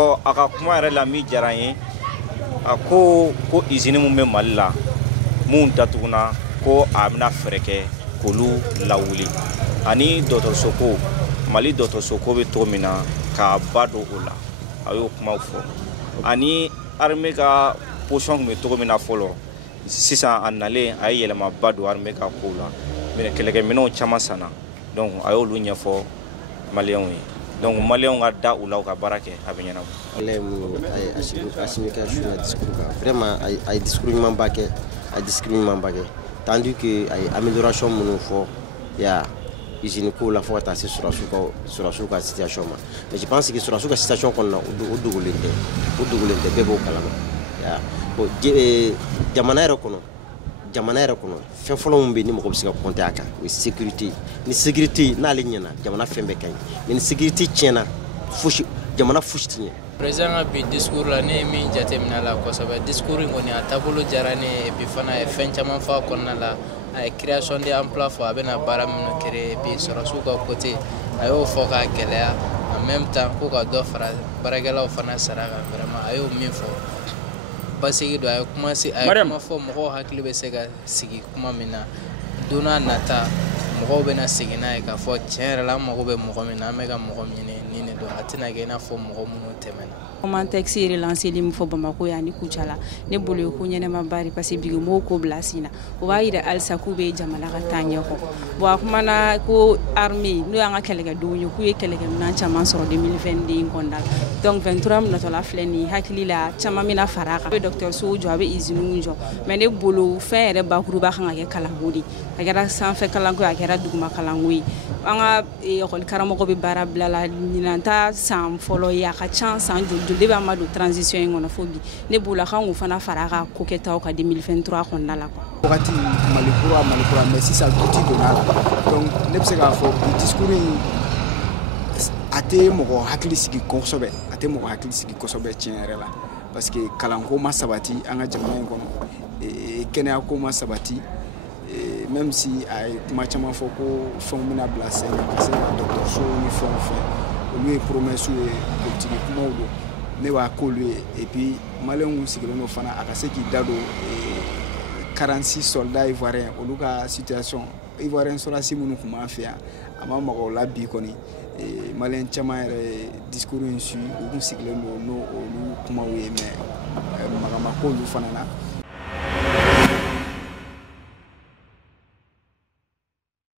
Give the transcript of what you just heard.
aka kuma yɛrɛ la min diyara n ye a ko usine mun bɛ Mali la mun datuguna ko a bɛna fɛɛrɛ kɛ k'olu lawuli ani dɔgɔtɔrɔso ko Mali dɔgɔtɔrɔso ko bɛ cogo min na k'a ba don o la a y'o kumaw fɔ ani armée ka position kun bɛ cogo min na fɔlɔ sisan a nalen a ye yɛlɛmaba don armée ka kow la kɛlɛkɛminɛnw caman sanna donc a y'olu ɲɛfɔ maliyɛnw ye donc maliyɛnw ka da u la u ka baara kɛ a bɛ ɲɛnabɔ. Vraiment ay discours ɲuman ba kɛ ay discours ɲuman ba kɛ tandis que ay amélioration minnu fɔ ya usine ko la fo ka taa se surasiw ka situation ma mais je pense que surasiw ka situation kɔnɔna o dogolen tɛ bɛɛ b'o kalama ya bon jamana yɛrɛ kɔnɔ fɛn fɔlɔ min bɛ ni mɔgɔ bɛ se ka compter a kan o ye sécurité ni sécurité n'ale ɲɛna jamana fɛn bɛɛ ka ɲi mais ni sécurité tiɲɛna jamana fosi tɛ ɲɛ. Président ka bi discours la ne ye min jateminɛ la kosɛbɛ discours in kɔni a taabolo diyara ne ye et puis fana a ye fɛn caman fɔ a kɔnɔna la a ye création des emplois fɔ a bɛna baara minnu créer et puis sɔrɔsiw ka côté a y'o fɔ k'a gɛlɛya en même temps ko ka dɔ fara baarakɛlaw fana sara kan vraiment a y'o min fɔ basigi don a ye kuma fɔ mɔgɔw hakili bɛ se ka sigi kuma min na don n'a nata mɔgɔw bɛna segin n'a ye k'a fɔ tiɲɛ yɛrɛ la an mago bɛ mɔgɔ min na an bɛ ka mɔgɔ ɲini ni ne don a tɛna kɛ i n'a fɔ mɔgɔ minnu tɛmɛna. Comment texte relancer li fɔ Bamako ya ni Kucala ne bolo ye ko ɲɛnɛma bari parce que bigi mɔgɔw ko bila sina o b'a yira halisa k'u bɛ jamana ka taa ɲɛ kɔ bon a kumana ko armée n'o y'an ka kɛlɛkɛdenw ye k'u ye kɛlɛkɛminɛn caman sɔrɔ 2022 in kɔnɔna la donc 23 minɛtɔla filɛ nin hakili la caman bɛna fara a kan a bɛ dɔgɔtɔrɔsow jɔ a bɛ usines jɔ mais ne bolo fɛn yɛrɛ bakuruba kan ka kɛ kalanko de a kɛra sanfɛ kalanko a kɛra duguma kalanko ye an ka école karamɔgɔ bɛ baara bila la ɲinan ta san fɔlɔ ye a ka ca san joli de b'a ma don transition in kɔnɔ fo bi ne bolo la kan k'o fana fara a ka ko kɛtaw ka 2023 kɔnɔna la quoi. Wagati malikura mais sisan duti donna la donc ne bɛ se k'a fɔ bi discours in a tɛ mɔgɔ hakili sigi kosɛbɛ tiɲɛ yɛrɛ la parce que kalanko ma sabati an ka jamana in kɔnɔ kɛnɛyako ma sabati même si a ye kuma caman fɔ ko fɛnw bɛna bila sen kan parce que dɔgɔtɔrɔso ni fɛn olu ye promesse ye politique kumaw don ne b'a k'olu ye et puis maliyɛnw sigilen don fana a ka se k'i da don 46 soldats ivoiriens olu ka situation ivoirien sɔrɔdasi minnu tun b'an fɛ yan a ma maga o la bi kɔni maliyɛn caman yɛrɛ discours in su u tun sigilen don n'olu kumaw ye mais magama k'olu fana na